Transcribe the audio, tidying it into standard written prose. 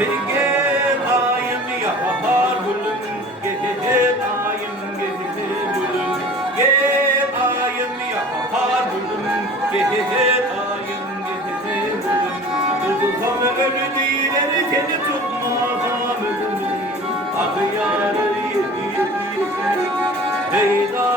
Gel ayım yar gülüm, gel ayım gülüm, gel ayım yar gülüm, gel ayım gülüm. Kızım öldüler seni tutmam ölüm, ah yarı hey